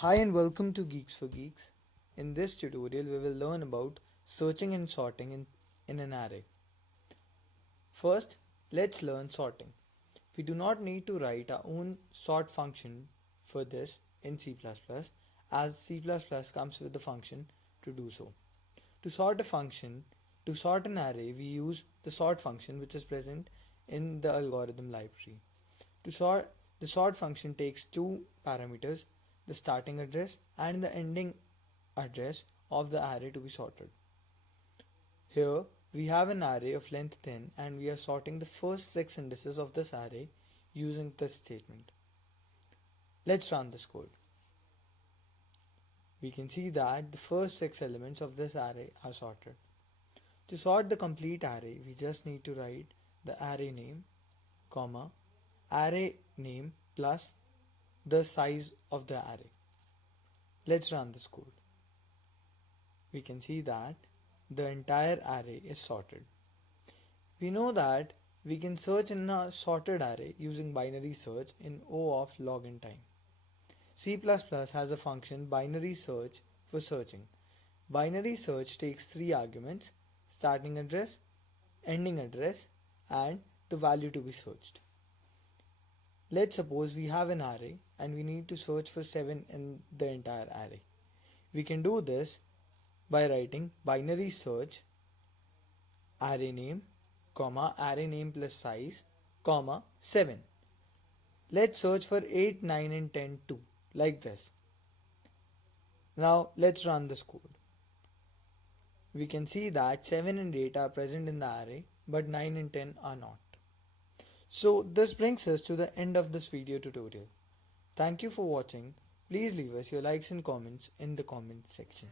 Hi and welcome to Geeks for Geeks. In this tutorial, we will learn about searching and sorting in an array. First, let's learn sorting. We do not need to write our own sort function for this in C++, as C++ comes with the function to do so. To sort a function, to sort an array, we use the sort function which is present in the algorithm library. To sort, the sort function takes two parameters, the starting address and the ending address of the array to be sorted. Here we have an array of length 10 and we are sorting the first 6 indices of this array using this statement. Let's run this code. We can see that the first 6 elements of this array are sorted. To sort the complete array, we just need to write the array name, comma, array name plus the size of the array. Let's run this code. We can see that the entire array is sorted. We know that we can search in a sorted array using binary search in O of log n time. C++ has a function binary search for searching. Binary search takes 3 arguments: starting address, ending address, and the value to be searched. Let's suppose we have an array and we need to search for 7 in the entire array. We can do this by writing binary search array name, comma, array name plus size, comma, 7. Let's search for 8, 9 and 10 too, like this. Now let's run this code. We can see that 7 and 8 are present in the array, but 9 and 10 are not. So this brings us to the end of this video tutorial. Thank you for watching. Please leave us your likes and comments in the comments section.